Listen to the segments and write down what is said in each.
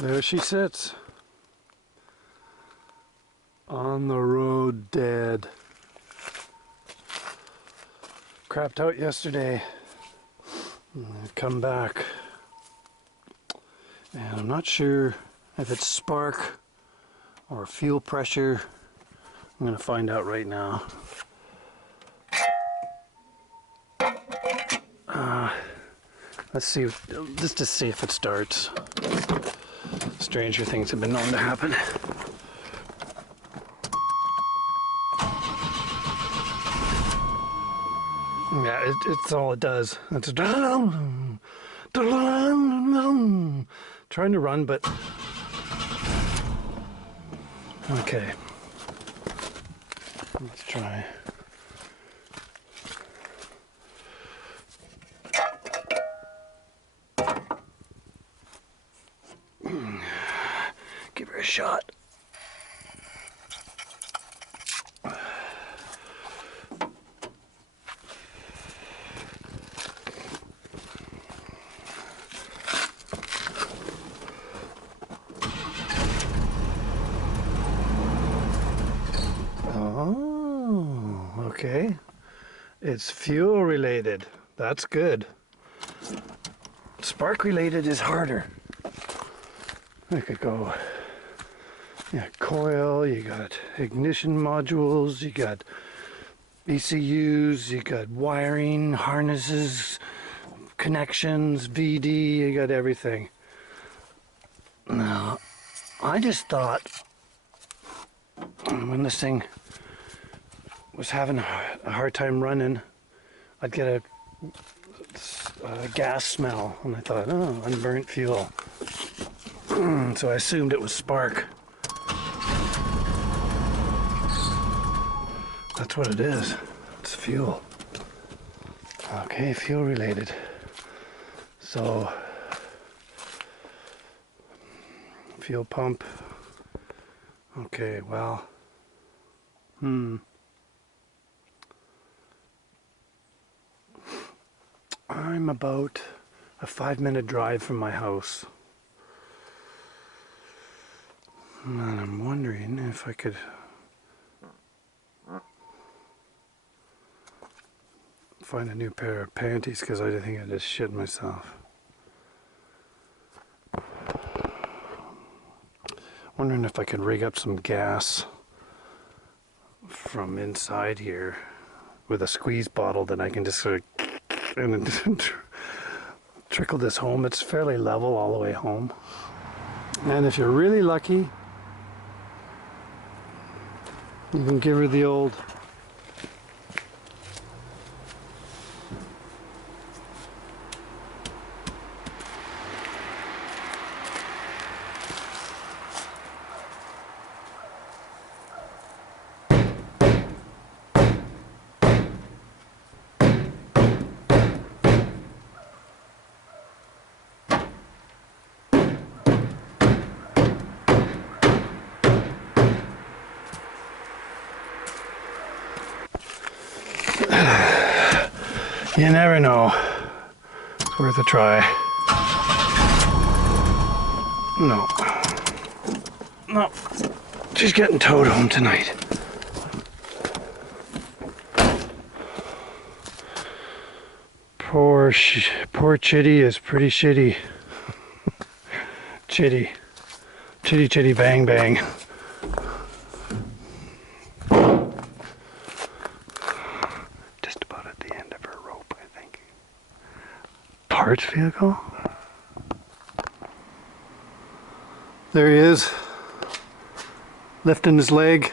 There she sits. On the road, dead. Crapped out yesterday. I've come back. And I'm not sure if it's spark or fuel pressure. I'm going to find out right now. Let's see, just to see if it starts. Stranger things have been known to happen. Yeah, it's all it does. It's trying to run, but okay. Let's try. Give her a shot. Oh, okay. It's fuel related. That's good. Spark related is harder. I could go, yeah, coil, you got ignition modules, you got ECUs, you got wiring, harnesses, connections, VD, you got everything. Now, I just thought when this thing was having a hard time running, I'd get a gas smell, and I thought, oh, unburnt fuel. So I assumed it was spark. That's what it is. It's fuel. Okay, fuel related. So, fuel pump. Okay, well, I'm about a 5-minute drive from my house. And I'm wondering if I could find a new pair of panties, because I think I just shit myself. Wondering if I could rig up some gas from inside here with a squeeze bottle that I can just sort of and trickle this home. It's fairly level all the way home. And if you're really lucky, you can give her the old You never know. It's worth a try. No. No. She's getting towed home tonight. Poor Chitty is pretty shitty. Chitty. Chitty bang bang. Parts vehicle? There he is, lifting his leg.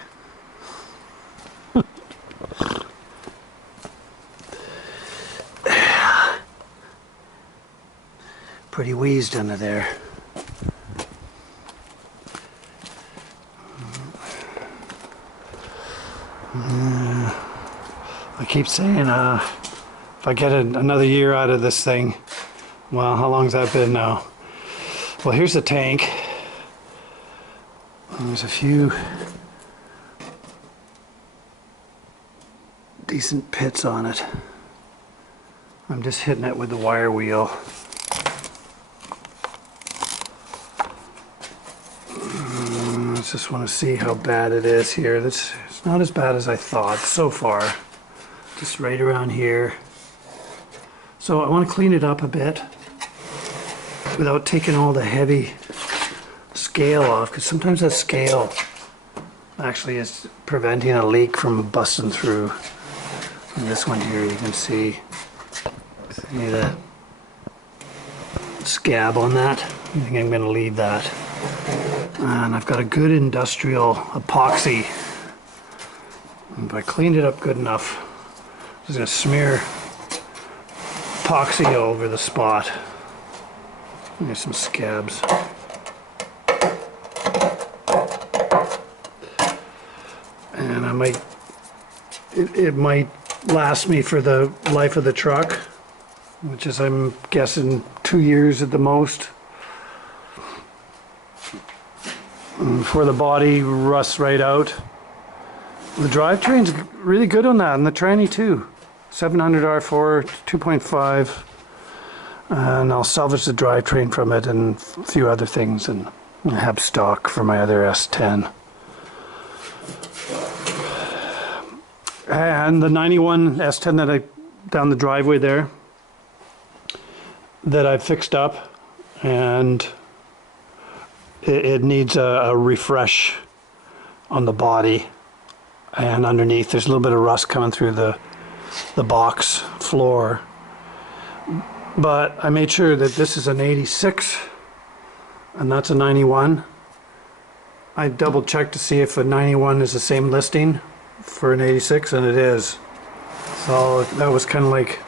Pretty wheezed under there. I keep saying, if I get another year out of this thing, well, how long's that been now? Well, here's the tank. There's a few decent pits on it. I'm just hitting it with the wire wheel. just want to see how bad it is here. It's not as bad as I thought so far. Just right around here. So I want to clean it up a bit without taking all the heavy scale off, because sometimes that scale actually is preventing a leak from busting through. And this one here, you can see the scab on that. I think I'm going to leave that. And I've got a good industrial epoxy. If I cleaned it up good enough, I'm just going to smear epoxy over the spot. There's some scabs. And I might, it might last me for the life of the truck, which is, I'm guessing, 2 years at the most. And before the body rusts right out. The drivetrain's really good on that, and the tranny too. 700 R4, 2.5, and I'll salvage the drivetrain from it and a few other things, and I have stock for my other S10. And the 91 S10 that I down the driveway there that I fixed up, and it needs a refresh on the body, and underneath there's a little bit of rust coming through the box floor. But I made sure that this is an 86 and that's a 91. I double checked to see if a 91 is the same listing for an 86, and it is. So that was kind of like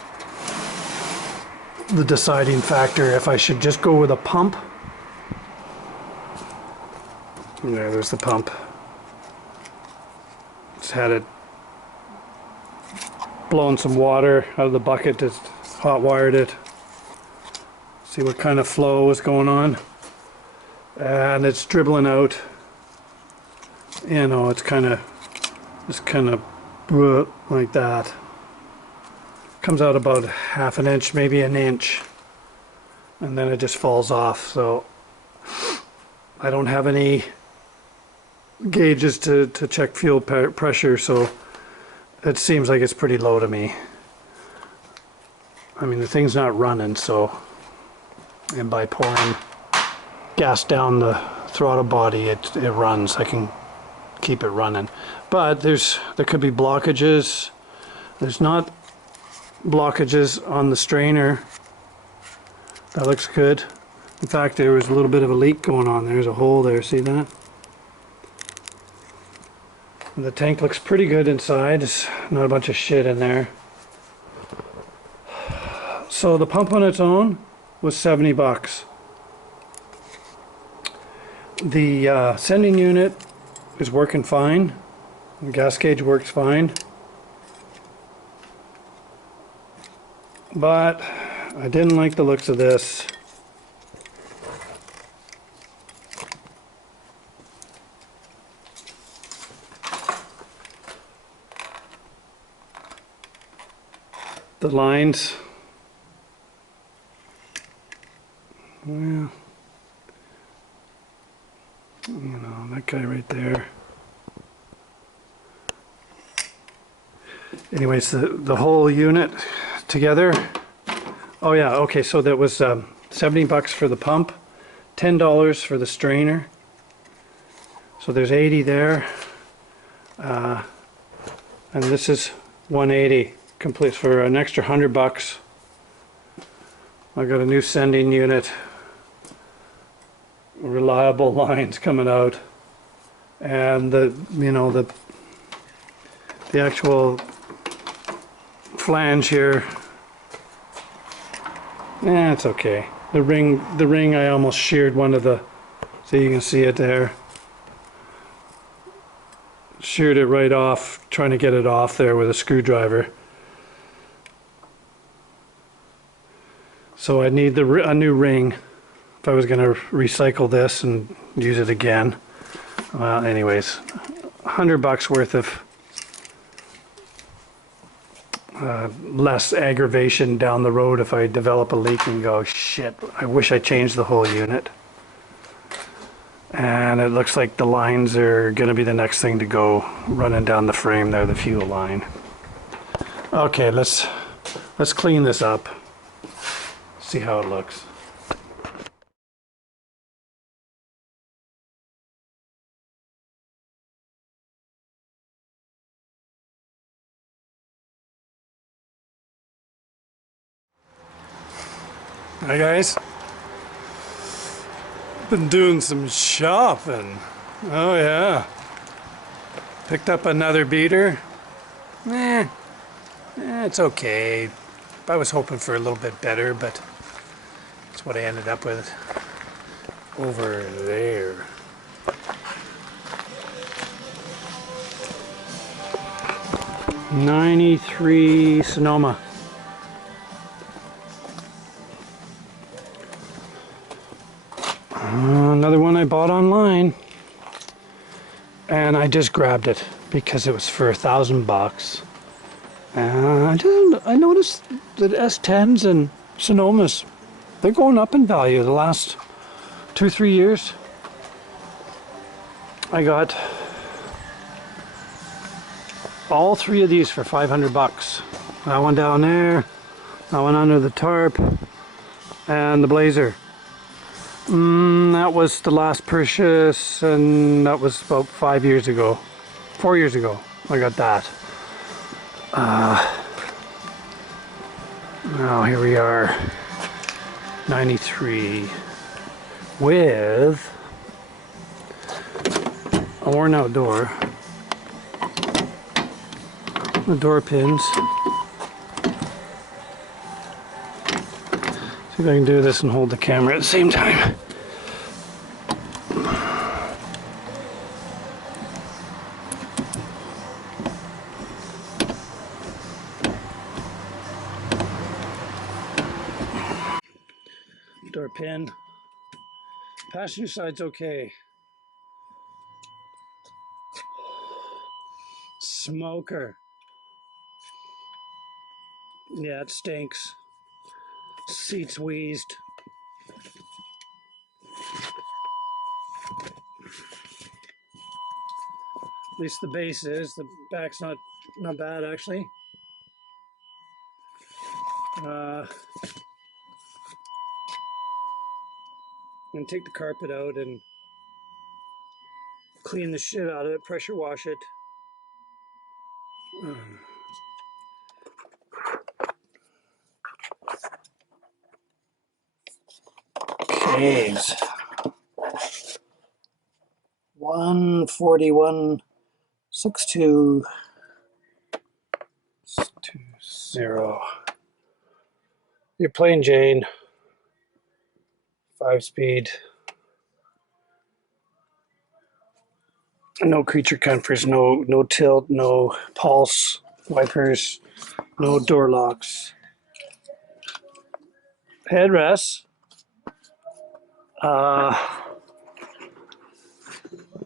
the deciding factor if I should just go with a pump. Yeah, there's the pump. Just had it blowing some water out of the bucket, just hot wired it. See what kind of flow was going on. And it's dribbling out. You know, it's kind of just kind of like that. Comes out about half an inch, maybe an inch, and then it just falls off. So I don't have any gauges to check fuel pressure, so it seems like it's pretty low to me. I mean, the thing's not running, so, and by pouring gas down the throttle body, it runs. I can keep it running. But there could be blockages. There's not blockages on the strainer. That looks good. In fact, there was a little bit of a leak going on. There's a hole there, see that? And the tank looks pretty good inside. There's not a bunch of shit in there. So the pump on its own was 70 bucks. The sending unit is working fine. The gas gauge works fine. But I didn't like the looks of this. The lines, well, you know, that guy right there. Anyways, the whole unit together. Oh yeah, okay, so that was 70 bucks for the pump, $10 for the strainer. So there's 80 there. And this is 180. Complete for an extra 100 bucks. I got a new sending unit, reliable lines coming out, and the actual flange here. It's okay. The ring I almost sheared one of the, so you can see it there. Sheared it right off, trying to get it off there with a screwdriver. So I need a new ring if I was going to recycle this and use it again. Well, anyways, 100 bucks worth of less aggravation down the road if I develop a leak and go, shit, I wish I changed the whole unit. And it looks like the lines are going to be the next thing to go, running down the frame there, the fuel line. Okay, let's clean this up, see how it looks. Hi guys, been doing some shopping. Oh yeah, picked up another beater. It's okay. I was hoping for a little bit better, but that's what I ended up with over there. '93 Sonoma. Another one I bought online, and I just grabbed it because it was for $1,000. And I noticed that S10s and Sonomas, they're going up in value the last 2-3 years. I got all three of these for $500. That one down there, that one under the tarp, and the Blazer. That was the last purchase, and that was about 4 years ago I got that. Now here we are, 93, with a worn out door, the door pins. See if I can do this and hold the camera at the same time. Door pin. Passenger side's okay. Smoker. Yeah, it stinks. Seats wheezed. At least the base is. The back's not bad actually. I'm gonna take the carpet out and clean the shit out of it, pressure wash it. Caves. 141.62.620. Your plain Jane, 5-speed. No creature comforts, no tilt, no pulse wipers, no door locks. Headrests.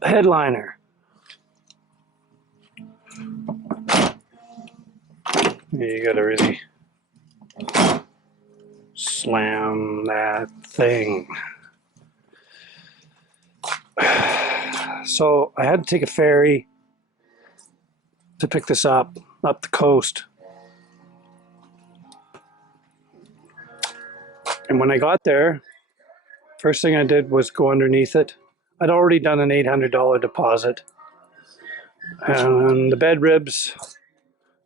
Headliner. You gotta really slam that thing. So I had to take a ferry to pick this up the coast. And when I got there, first thing I did was go underneath it. I'd already done an $800 deposit. And the bed ribs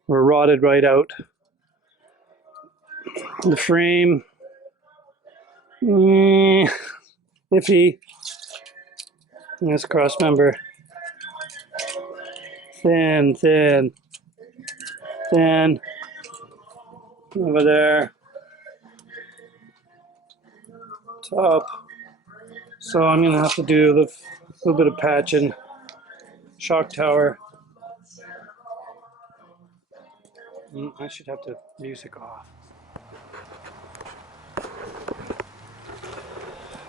were rotted right out. The frame, iffy. And this cross member, thin. Over there. Top. So I'm gonna have to do a little bit of patching. Shock tower. I should have the music off.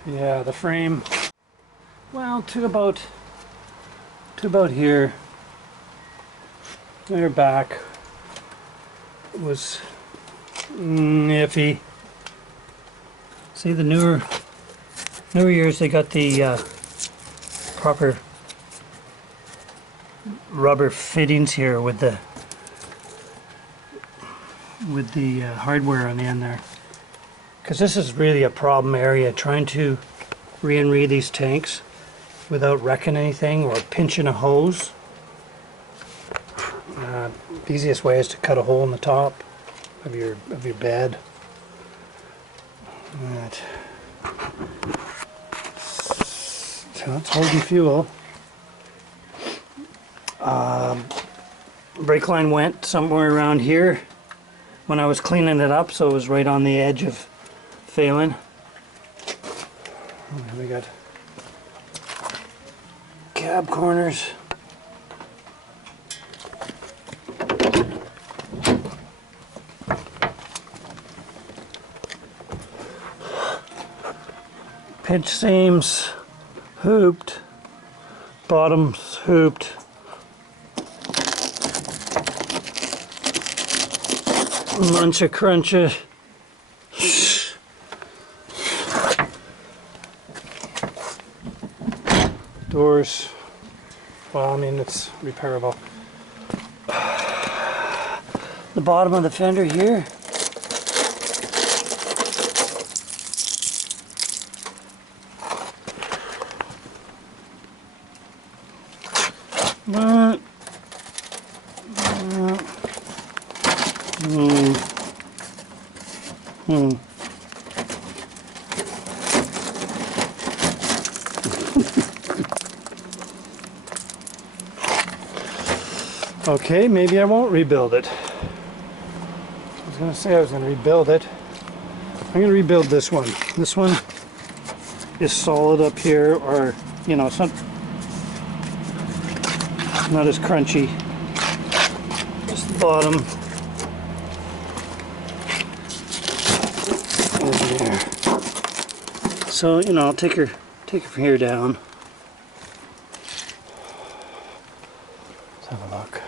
Yeah, the frame. Well, to about here. Their back was iffy. See, the newer years, they got the proper rubber fittings here with the hardware on the end there, because this is really a problem area, trying to re-enree these tanks without wrecking anything or pinching a hose. The easiest way is to cut a hole in the top of your bed. Right. So it's holding fuel. Brake line went somewhere around here when I was cleaning it up, so it was right on the edge of failing. We got cab corners. Pinch seams hooped, bottoms hooped. Muncha cruncha. Doors, well, I mean, it's repairable. The bottom of the fender here. Okay, maybe I won't rebuild it. I was going to say I was going to rebuild it. I'm going to rebuild this one. This one is solid up here, or, you know, it's not as crunchy. Just the bottom. Over there. So, you know, I'll take her from here down. Let's have a look.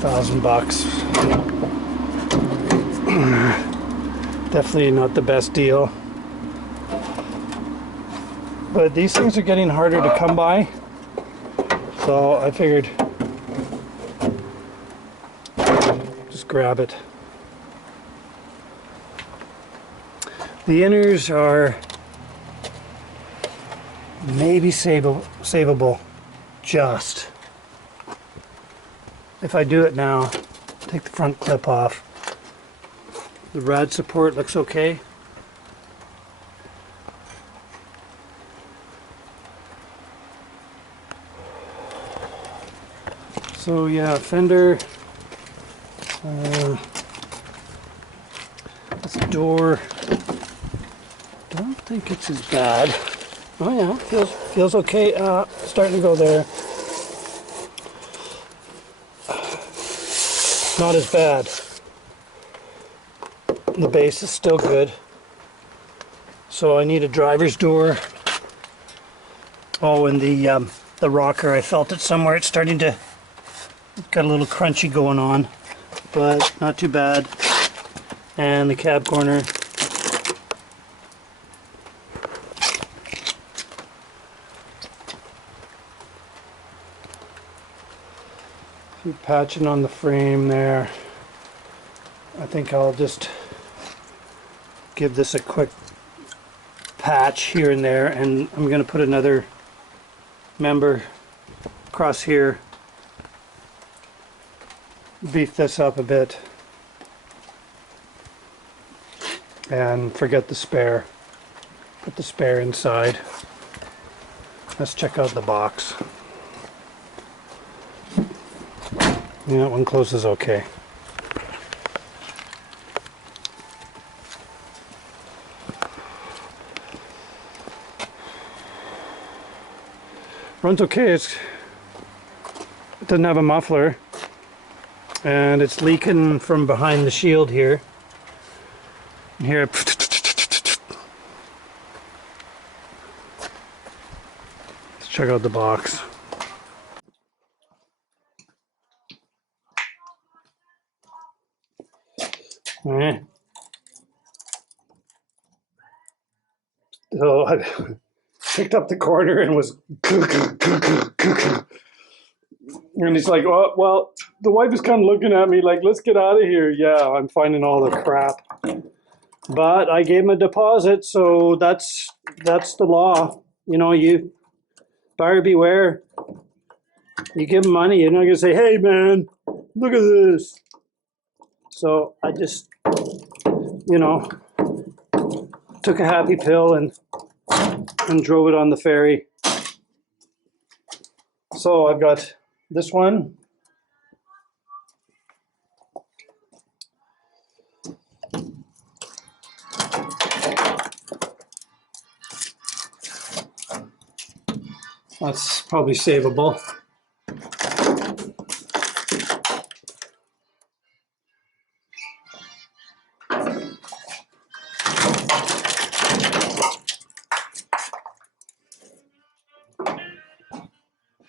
$1,000. Definitely not the best deal. But these things are getting harder to come by. So I figured just grab it. The inners are maybe savable just. If I do it now, take the front clip off. The rad support looks okay. So yeah, fender. This door, don't think it's as bad. Oh yeah, feels okay. Starting to go there. Not as bad. The base is still good. So I need a driver's door. Oh, and the rocker, I felt it somewhere. It's starting to got a little crunchy going on, but not too bad. And the cab corner. Few patching on the frame there. I think I'll just give this a quick patch here and there, and I'm going to put another member across here, beef this up a bit, and forget the spare. Put the spare inside. Let's check out the box. Yeah, that one closes okay. Runs okay. It doesn't have a muffler, and it's leaking from behind the shield here. And here, check out the box. All right. So I picked up the corner and was, and he's like, oh, well, the wife is kind of looking at me like, let's get out of here. Yeah, I'm finding all the crap. But I gave him a deposit, so that's the law. You know, you buyer beware. You give them money, you're not gonna say, hey man, look at this. So I just, you know, took a happy pill and drove it on the ferry. So I've got this one. That's probably savable.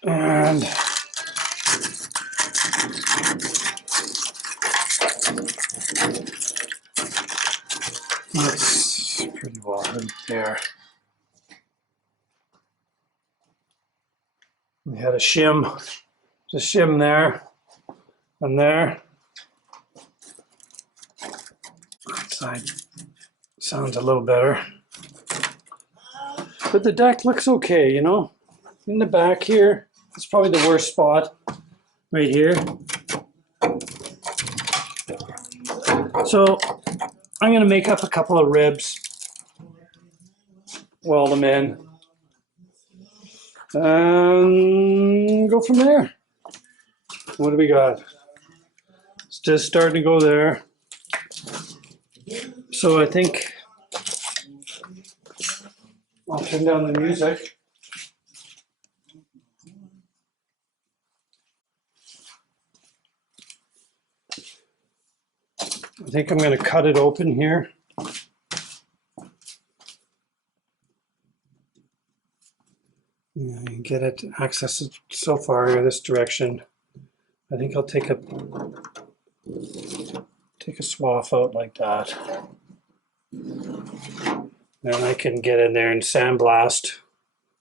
And that's pretty well in there. We had a shim, just shim there and there. Outside sounds a little better. But the deck looks okay, you know. In the back here, it's probably the worst spot, right here. So I'm gonna make up a couple of ribs, weld them in, and go from there. What do we got? It's just starting to go there. So I think I'll turn down the music. I think I'm going to cut it open here. Yeah, you can get it, access it so far this direction. I think I'll take a swath out like that. Then I can get in there and sandblast,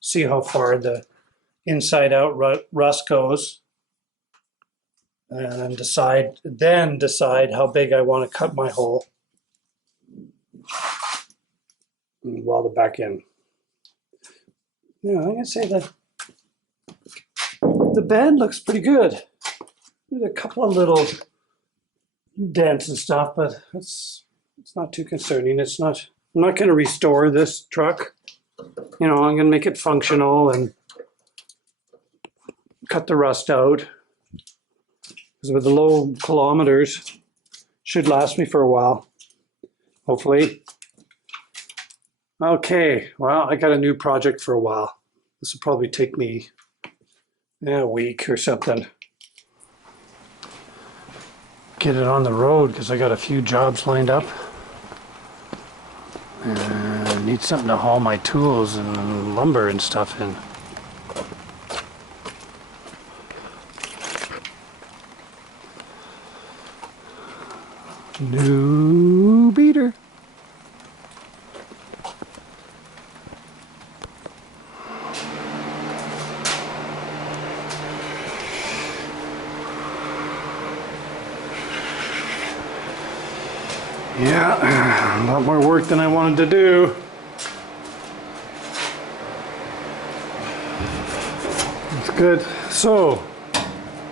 see how far the inside out rust goes, and decide how big I want to cut my hole and weld it back in. Yeah, I'm gonna say that the bed looks pretty good. There's a couple of little dents and stuff, but it's not too concerning. I'm not going to restore this truck. You know, I'm going to make it functional and cut the rust out. Because with the low kilometers, should last me for a while, hopefully. Okay, well, I got a new project for a while. This will probably take me a week or something. Get it on the road because I got a few jobs lined up. And I need something to haul my tools and lumber and stuff in. New beater. Yeah, a lot more work than I wanted to do. That's good. So,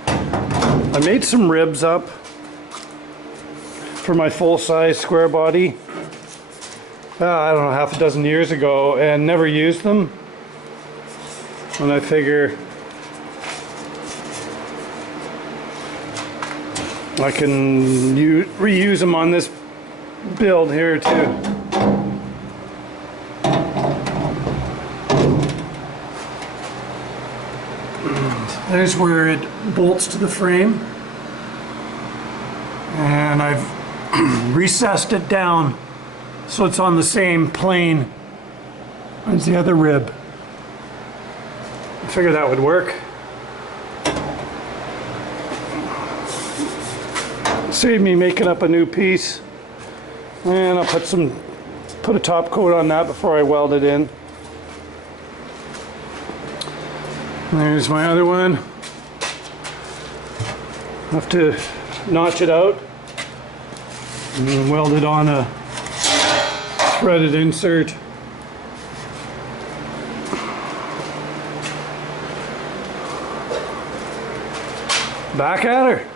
I made some ribs up for my full-size square body. I don't know, half a dozen years ago, and never used them. And I figure I can reuse them on this build here too. There's where it bolts to the frame, and I've recessed it down so it's on the same plane as the other rib. I figured that would work. Save me making up a new piece. And I'll put a top coat on that before I weld it in. There's my other one. Have to notch it out and then weld it on a threaded insert. Back at her.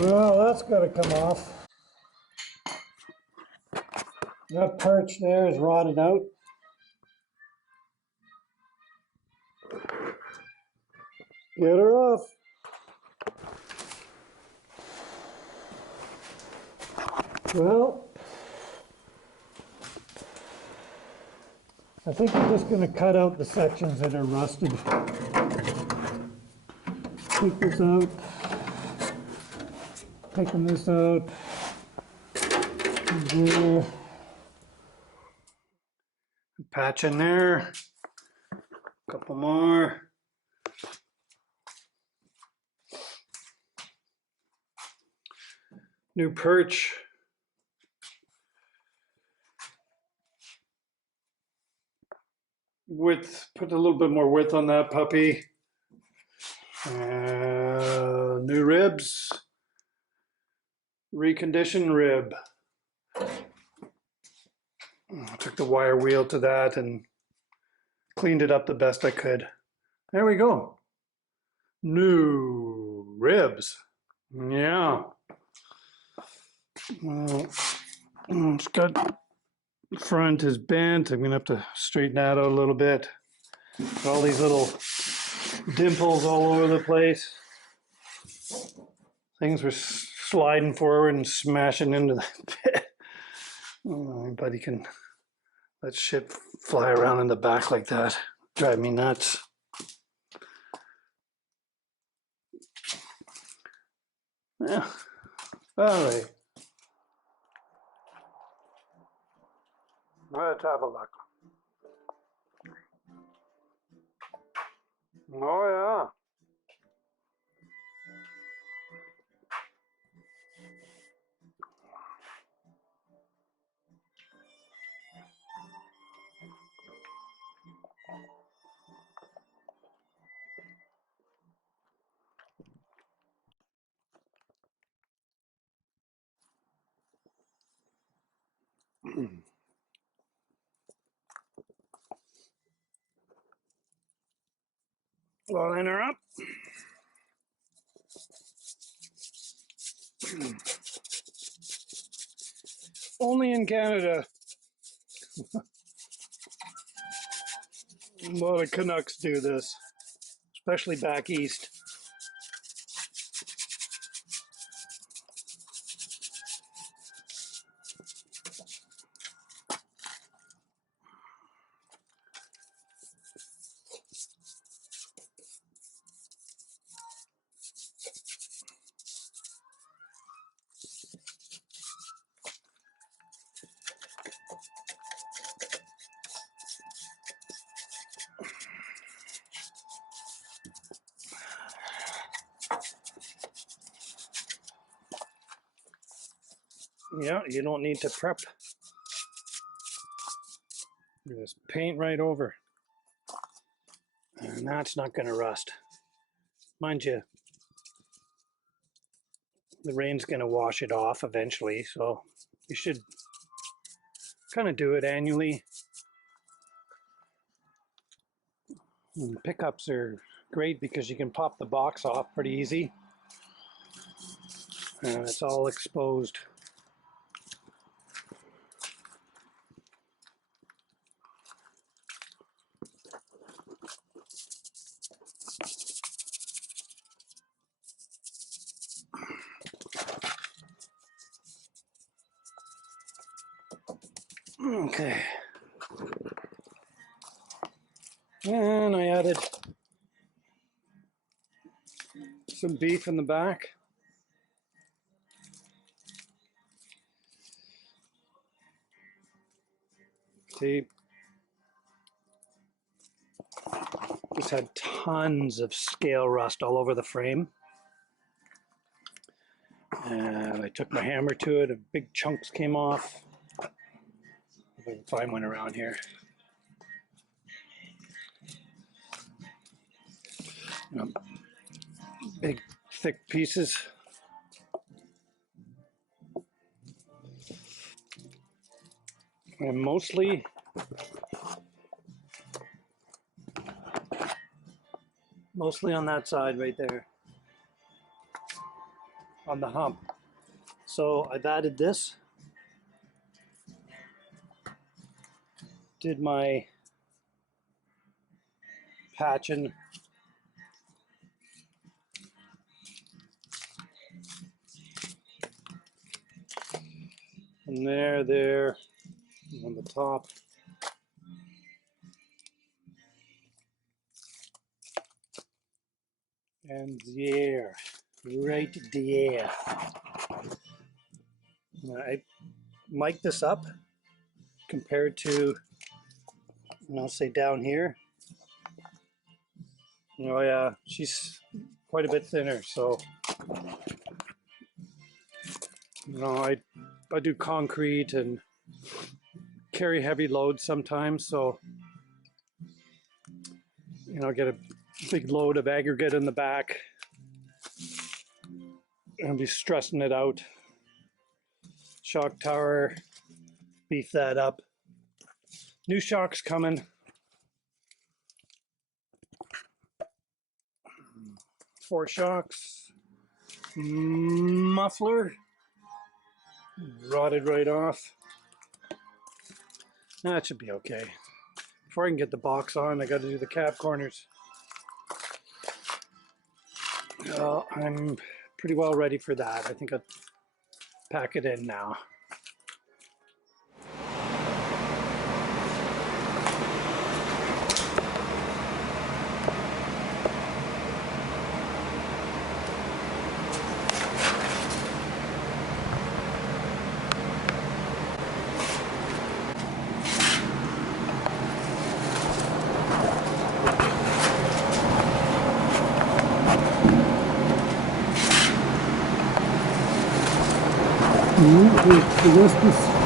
Well, that's got to come off. That perch there is rotted out. Get her off. Well, I think I'm just going to cut out the sections that are rusted. Take this out. Taking this out. There. Patch in there. Couple more. New perch. Width, put a little bit more width on that puppy. New ribs. Reconditioned rib. I took the wire wheel to that and cleaned it up the best I could. There we go. New ribs. Yeah. Well, it's got front is bent. I'm gonna have to straighten that out a little bit. All these little dimples all over the place. Things were sliding forward and smashing into the pit. Oh, anybody can let shit fly around in the back like that. Drive me nuts. Yeah. All right. Let's have a look. Oh, yeah. Line her up. Only in Canada. A lot of Canucks do this, especially back east. Yeah, you don't need to prep. You just paint right over. And that's not going to rust. Mind you, the rain's going to wash it off eventually, so you should kind of do it annually. And pickups are great because you can pop the box off pretty easy. And it's all exposed. Okay. And I added some beef in the back. See, this had tons of scale rust all over the frame. And I took my hammer to it, and big chunks came off. If I can find one around here. Big, thick pieces. And mostly on that side right there, on the hump. So I've added this, did my patching, and there, on the top. And there, right there. I mic this up compared to, and I'll say down here. Oh yeah, she's quite a bit thinner. So, I do concrete and carry heavy loads sometimes. So, get a big load of aggregate in the back and be stressing it out. Shock tower, beef that up. New shocks coming. 4 shocks. Muffler rotted right off. That should be okay. Before I can get the box on, I got to do the cab corners. I'm pretty well ready for that. I think I'll pack it in now. The rest is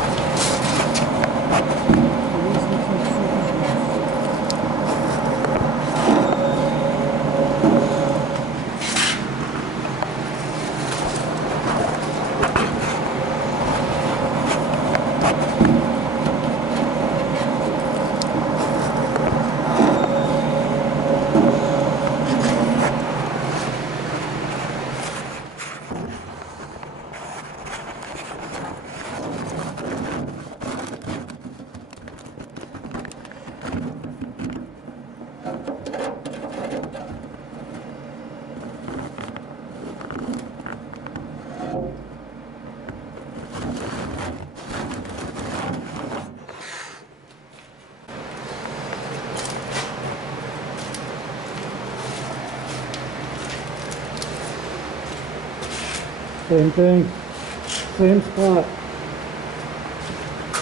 same thing, same spot.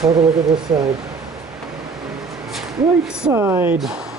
Have a look at this side. Right side.